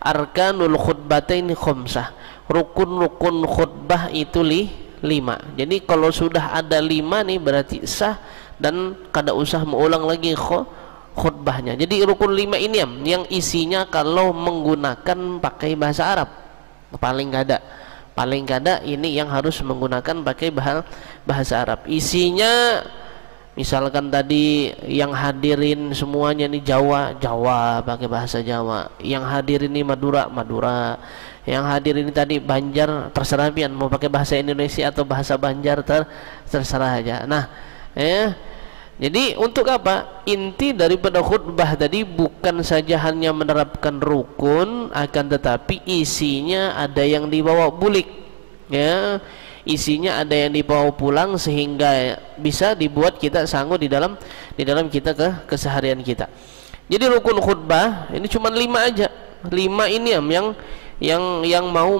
arkanul khutbatain khamsah, rukun-rukun khutbah itu 5. Jadi kalau sudah ada 5 nih berarti sah dan kada usah mengulang lagi khutbahnya. Jadi rukun 5 ini yang isinya kalau menggunakan pakai bahasa Arab paling kada ini yang harus menggunakan pakai bahasa Arab. Isinya misalkan tadi yang hadirin semuanya nih Jawa pakai bahasa Jawa, yang hadirin ini Madura, yang hadirin ini tadi Banjar, terserah pian mau pakai bahasa Indonesia atau bahasa Banjar terserah aja. Nah, jadi untuk apa? Inti daripada khutbah tadi bukan saja hanya menerapkan rukun, akan tetapi isinya ada yang dibawa bulik, ya. Isinya ada yang dibawa pulang sehingga bisa dibuat kita sanggup di dalam kita keseharian kita. Jadi rukun khutbah ini cuma 5 aja. 5 ini yang mau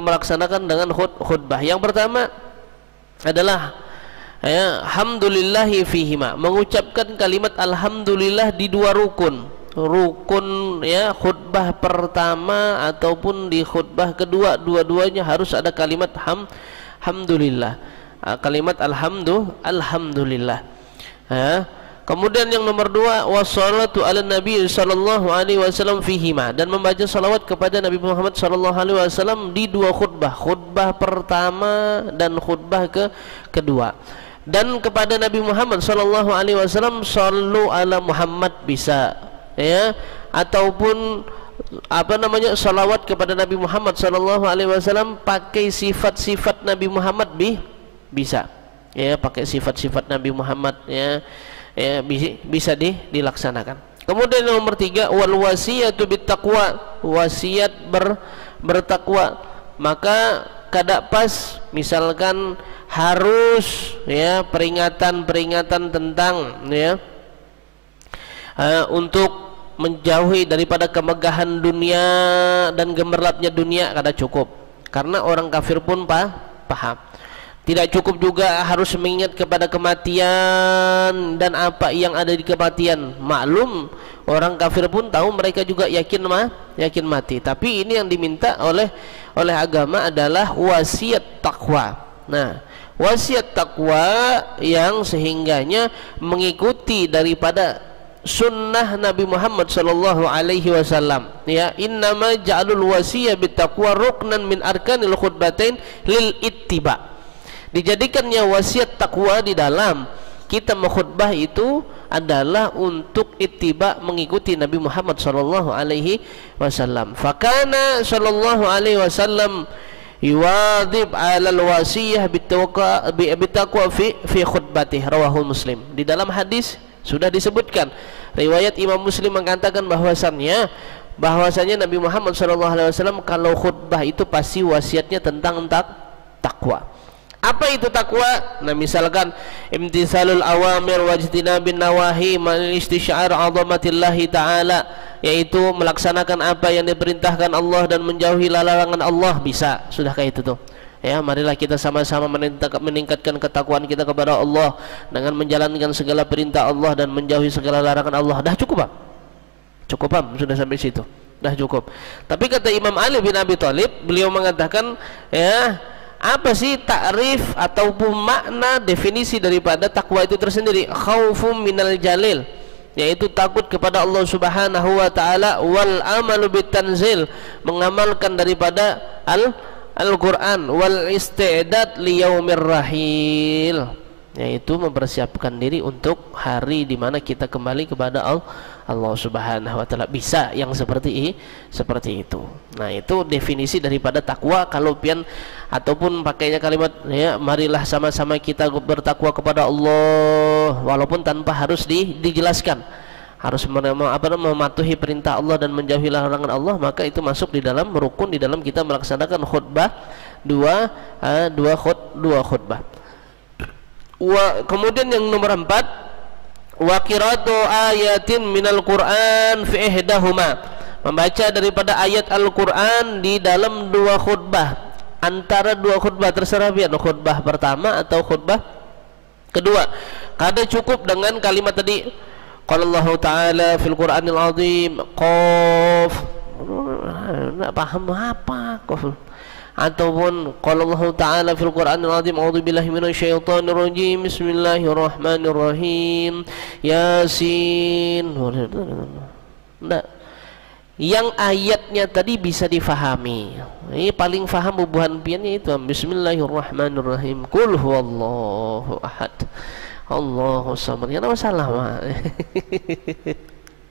melaksanakan dengan khutbah. Yang pertama adalah hamdulillahi fihima, mengucapkan kalimat alhamdulillah di 2 rukun ya, khutbah pertama ataupun di khutbah kedua, dua-duanya harus ada kalimat hamdulillah, kalimat alhamdulillah. Kemudian yang nomor 2, wassalatu ala nabi sallallahu alaihi wasallam fihima, dan membaca salawat kepada Nabi Muhammad sallallahu alaihi wasallam di 2 khutbah pertama dan khutbah kedua. Dan kepada Nabi Muhammad sallallahu alaihi wasallam sallu ala Muhammad bisa, ya, ataupun salawat kepada Nabi Muhammad sallallahu alaihi wasallam pakai sifat-sifat Nabi Muhammad bisa, ya, pakai sifat-sifat Nabi Muhammad, ya, bisa dilaksanakan. Kemudian nomor 3, wal wasiyatu bittaqwa, wasiat bertakwa. Maka kada pas misalkan harus, ya, peringatan tentang, ya, untuk menjauhi daripada kemegahan dunia dan gemerlapnya dunia, kada cukup, karena orang kafir pun paham. Tidak cukup juga harus mengingat kepada kematian dan apa yang ada di kematian. Maklum orang kafir pun tahu, mereka juga yakin mati. Tapi ini yang diminta oleh agama adalah wasiat takwa. Nah, wasiat takwa yang sehingganya mengikuti daripada sunnah Nabi Muhammad sallallahu alaihi wasallam, ya, innama ja'alul wasiyah bittaqwa ruknan min arkanil khutbatain lil ittiba. Dijadikannya wasiat takwa di dalam kita mengkhutbah itu adalah untuk ittiba, mengikuti Nabi Muhammad sallallahu alaihi wasallam. Fakana sallallahu alaihi wasallam yuwadhib 'alal wasiyah bittaqwa fi khutbatih, rawahu Muslim. Di dalam hadis sudah disebutkan, riwayat Imam Muslim mengatakan bahwasannya Nabi Muhammad SAW kalau khutbah itu pasti wasiatnya tentang takwa. Apa itu takwa? Nah, misalkan imtisalul awamir wajtinabin nawahi man istisyar 'azamatillahi ta'ala, yaitu melaksanakan apa yang diperintahkan Allah dan menjauhi larangan Allah, bisa. Sudah kayak itu tuh. Ya, marilah kita sama-sama meningkatkan ketakwaan kita kepada Allah dengan menjalankan segala perintah Allah dan menjauhi segala larangan Allah. Dah cukup, Pak? Cukup, Pak? Sudah sampai situ. Dah cukup. Tapi kata Imam Ali bin Abi Thalib, beliau mengatakan, ya, apa sih takrif ataupun makna definisi daripada takwa itu tersendiri? Khaufum minal jalil, yaitu takut kepada Allah Subhanahu wa taala, wal amalu bitanzil, mengamalkan daripada Al-Quran, wal isti'dad liyaumir rahil, yaitu mempersiapkan diri untuk hari di mana kita kembali kepada Allah Subhanahu wa taala. Bisa yang seperti itu. Nah, itu definisi daripada takwa. Kalau pian ataupun pakainya kalimat, ya, marilah sama-sama kita bertakwa kepada Allah, walaupun tanpa harus dijelaskan, harus mematuhi perintah Allah dan menjauhi larangan Allah, maka itu masuk di dalam rukun di dalam kita melaksanakan khutbah dua khutbah. Kemudian yang nomor 4, wa qira'atu ayatin minal Qur'an fi ihdahuma, membaca daripada ayat Al-Qur'an di dalam 2 khutbah. Antara 2 khutbah terserah pian, khutbah pertama atau khutbah kedua. Kada cukup dengan kalimat tadi qala Allah Ta'ala fil Qur'anil Azim qaf, enggak paham apa kok. Ataupun qala Allah Ta'ala fil Qur'anil Azim, a'udzubillahi minasyaitonir rajim, bismillahirrahmanirrahim, Yasin. Enggak. Yang ayatnya tadi bisa difahami. Ini paling faham bubuhan piannya itu bismillahirrahmanirrahim. Qul huwallahu ahad. Allahu samad. Ya enggak masalah, Mak.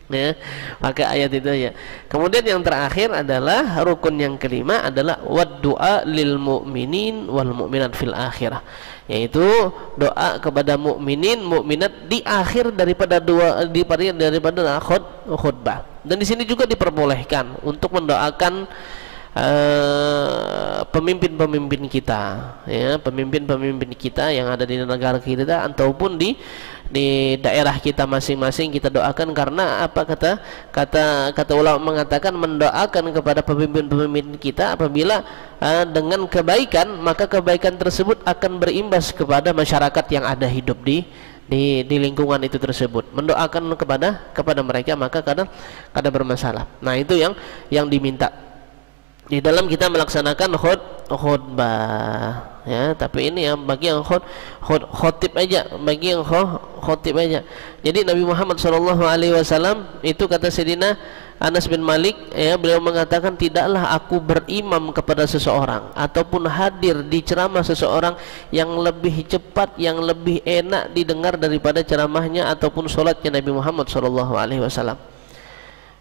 Ya, pakai ayat itu ya. Kemudian yang terakhir adalah rukun yang kelima adalah wad-du'a lil mu'minin wal mu'minat fil akhirah, yaitu doa kepada mukminin mukminat di akhir daripada khutbah. Dan di sini juga diperbolehkan untuk mendoakan pemimpin-pemimpin kita, ya, pemimpin-pemimpin kita yang ada di negara kita ataupun di daerah kita masing-masing, kita doakan. Karena apa, kata ulama mengatakan mendoakan kepada pemimpin-pemimpin kita apabila dengan kebaikan, maka kebaikan tersebut akan berimbas kepada masyarakat yang ada hidup di lingkungan itu tersebut. Mendoakan kepada mereka maka kadang bermasalah. Nah, itu yang diminta di dalam kita melaksanakan khutbah, ya. Tapi ini yang bagi yang khotib aja, bagi yang khotib aja. Jadi Nabi Muhammad SAW itu, kata Sayyidina Anas bin Malik, ya, beliau mengatakan, tidaklah aku berimam kepada seseorang ataupun hadir di ceramah seseorang yang lebih cepat, yang lebih enak didengar daripada ceramahnya ataupun sholatnya Nabi Muhammad SAW.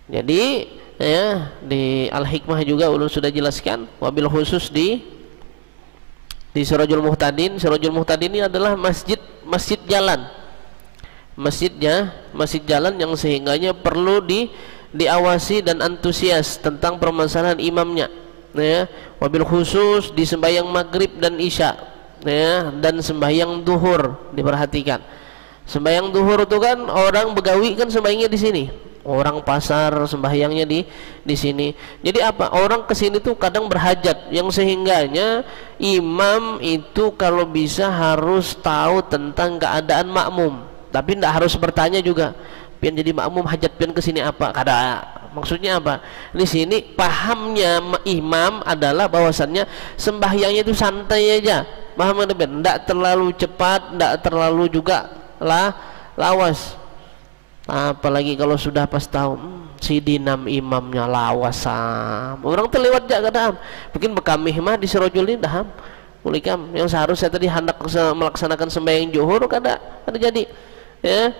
Jadi, ya, di Al-Hikmah juga ulun sudah jelaskan, wabil khusus di Sirajul Muhtadin. Sirajul Muhtadin ini adalah masjid jalan, masjid jalan yang sehingganya perlu diawasi dan antusias tentang permasalahan imamnya, ya. Wabil khusus di sembahyang maghrib dan isya, ya, dan sembahyang duhur diperhatikan. Sembahyang duhur itu kan orang begawi kan sembahyangnya di sini, orang pasar sembahyangnya di sini. Jadi apa? Orang kesini tuh kadang berhajat, yang sehingganya imam itu kalau bisa harus tahu tentang keadaan makmum, tapi tidak harus bertanya juga. Pian jadi makmum hajat pian kesini apa? Kada. Maksudnya apa? Di sini pahamnya imam adalah bahwasannya sembahyangnya itu santai aja. Paham kan? Tidak terlalu cepat, tidak terlalu juga lawas. Apalagi kalau sudah pas tahu si dinam imamnya lawasam, orang terlewat aja kadang. Mungkin bekamih mah di Sirajul ini dah mulikam yang seharusnya tadi hendak melaksanakan sembahyang zuhur kada jadi, ya.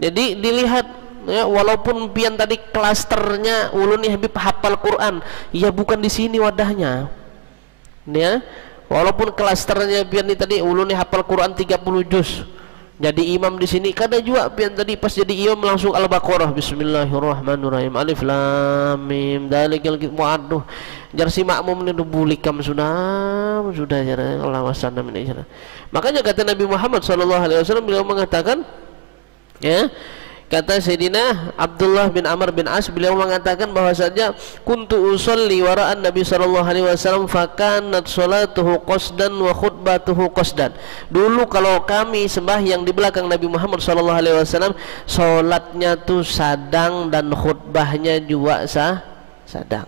Jadi dilihat, ya, walaupun pian tadi klasternya ulun nih Habib hafal Quran, ya bukan di sini wadahnya, ya. Walaupun klasternya pian nih tadi ulun nih hafal Quran 30 juz, jadi imam di sini kada juga pian tadi pas jadi imam langsung Al-Baqarah, bismillahirrahmanirrahim, alif lam mim dalikal waduh, jar si makmum ni bulikam sudah jar Allah wasallam ini. Makanya kata Nabi Muhammad SAW, beliau mengatakan, ya, kata Sayyidina Abdullah bin Amr bin As, beliau mengatakan bahwasanya kuntu usolli wara'an Nabi SAW fakanat salatuhu qasdan wa khutbatuhu qasdan. Dulu kalau kami sembahyang di belakang Nabi Muhammad SAW, solatnya tuh sadang dan khutbahnya juga sadang.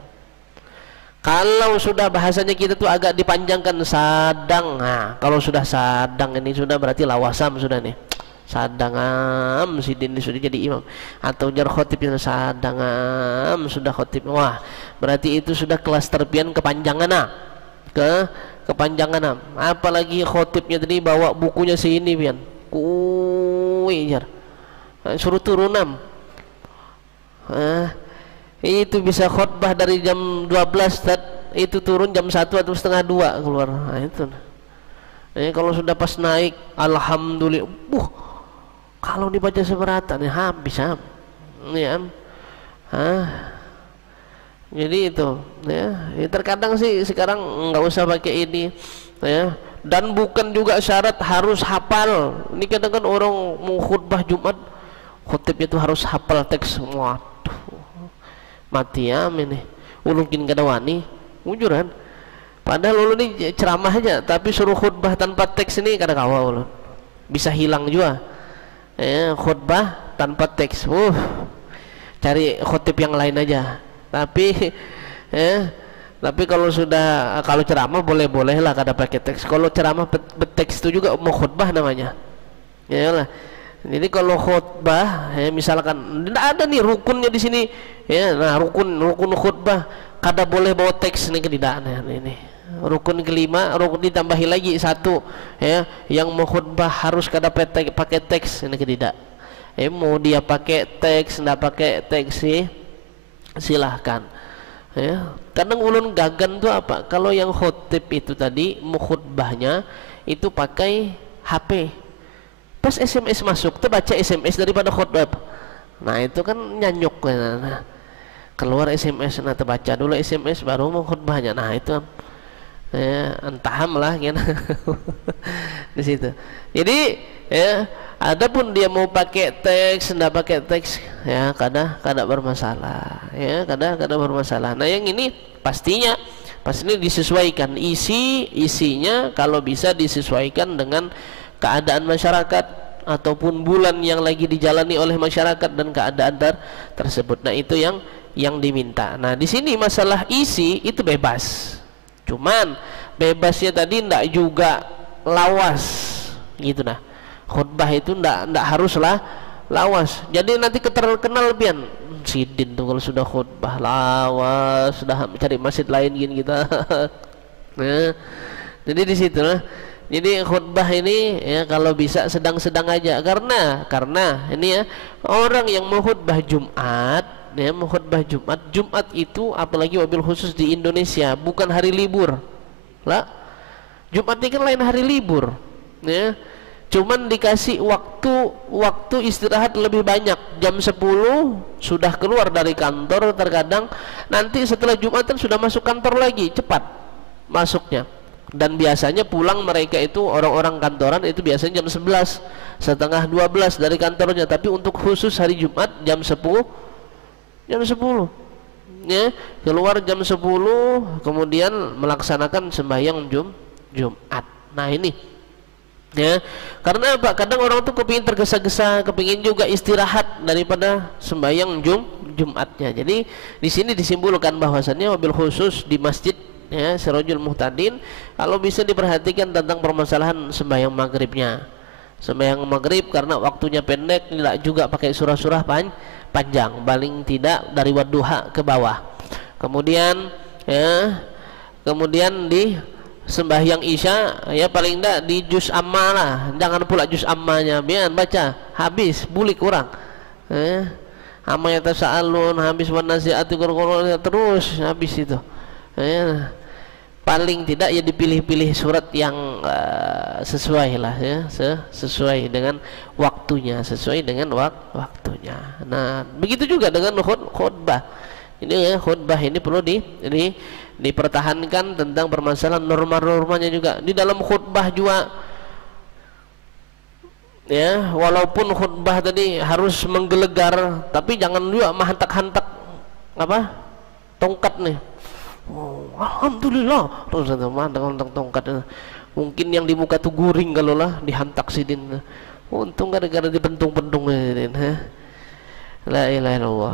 Kalau sudah bahasanya kita tuh agak dipanjangkan sadang, nah kalau sudah sadang ini sudah berarti lawasam sudah nih. Sadangam si dini sudah jadi imam, atau jar khotib yang sadangam sudah khotib, wah berarti itu sudah kelas terpian kepanjangan kepanjangan. Apalagi khotibnya tadi bawa bukunya sini pian kuwi jar suruh turunam, itu bisa khutbah dari jam 12 itu turun jam 1 atau setengah 2 keluar. Nah itu kalau sudah pas naik alhamdulillah, kalau dibaca seberatan ya habis ya. Jadi itu, ya, terkadang sih sekarang nggak usah pakai ini, ya, dan bukan juga syarat harus hafal. Ini kadang kan orang mau khutbah Jumat, khutibnya itu harus hafal teks. Waduh, mati ya ini. Ulungkin kada wani, wujuran. Padahal ulun ini ceramah aja, tapi suruh khutbah tanpa teks ini kada kawa ulun. Bisa hilang juga. Khutbah tanpa teks, cari khutib yang lain aja. Tapi Tapi kalau sudah kalau ceramah boleh-boleh lah kada pakai teks. Kalau ceramah berteks itu juga mau khutbah namanya. Ya lah. Jadi kalau khutbah ya misalkan tidak ada nih rukunnya di sini ya, nah rukun khutbah kada boleh bawa teks nih, tidak nah, ini rukun kelima, rukun ditambahi lagi satu ya, yang mau khutbah harus kada pakai teks ini tidak. Mau dia pakai teks ndak pakai teks sih silahkan ya. Kadang ulun gagan tuh apa, kalau yang khotib itu tadi mau khutbahnya itu pakai HP, pas SMS masuk tuh baca SMS daripada khutbah. Nah itu kan nyanyuk nah, keluar SMS, nah terbaca dulu SMS baru mau khutbahnya. Nah itu ya entaham lah gitu. Di situ. Jadi ya adapun dia mau pakai teks ndak pakai teks ya kada bermasalah ya, kada bermasalah. Nah yang ini pastinya disesuaikan isinya, kalau bisa disesuaikan dengan keadaan masyarakat ataupun bulan yang lagi dijalani oleh masyarakat dan keadaan tersebut. Nah itu yang diminta. Nah di sini masalah isi itu bebas, cuman bebasnya tadi ndak juga lawas gitu. Nah khutbah itu ndak haruslah lawas, jadi nanti terkenal pian sidin tuh kalau sudah khutbah lawas, sudah cari masjid lain gini kita. Nah, jadi di situ lah. Jadi khutbah ini ya kalau bisa sedang-sedang aja, karena ini ya orang yang mau khutbah Jumat ya, mau khutbah Jumat itu apalagi wabil khusus di Indonesia bukan hari libur lah. Jumat ini kan lain hari libur ya, cuman dikasih waktu istirahat lebih banyak, jam 10 sudah keluar dari kantor, terkadang nanti setelah Jumatan sudah masuk kantor lagi, cepat masuknya. Dan biasanya pulang mereka itu orang-orang kantoran itu biasanya jam 11 setengah 12 dari kantornya, tapi untuk khusus hari Jumat jam 10 ya, keluar jam 10 kemudian melaksanakan sembahyang Jumat. Nah ini ya, karena apa, kadang orang tuh kepingin tergesa-gesa, kepingin juga istirahat daripada sembahyang Jumatnya. Jadi di sini disimpulkan bahwasannya wabil khusus di masjid ya Sirajul Muhtadin kalau bisa diperhatikan tentang permasalahan sembahyang maghribnya. Sembahyang maghrib karena waktunya pendek, tidak juga pakai surah-surah panjang, paling tidak dari wadduha ke bawah. Kemudian di sembahyang isya ya paling tidak di juz amma lah, jangan pula juz ammanya biar baca habis bulik kurang amma ya tasa'alun habis wan nasi'atu terus habis itu ya. Paling tidak ya dipilih-pilih surat yang sesuai lah ya, sesuai dengan waktunya, waktunya. Nah begitu juga dengan khutbah ini ya, khutbah ini perlu dipertahankan tentang permasalahan norma-normanya juga di dalam khutbah juga ya. Walaupun khutbah tadi harus menggelegar, tapi jangan juga menghantak-hantak apa tongkat nih. Oh, alhamdulillah terus dengan tongkat, mungkin yang di muka tuh guring kalau lah dihantak sidin. Untung gara-gara dipentung-pentung. La ilaha illallah.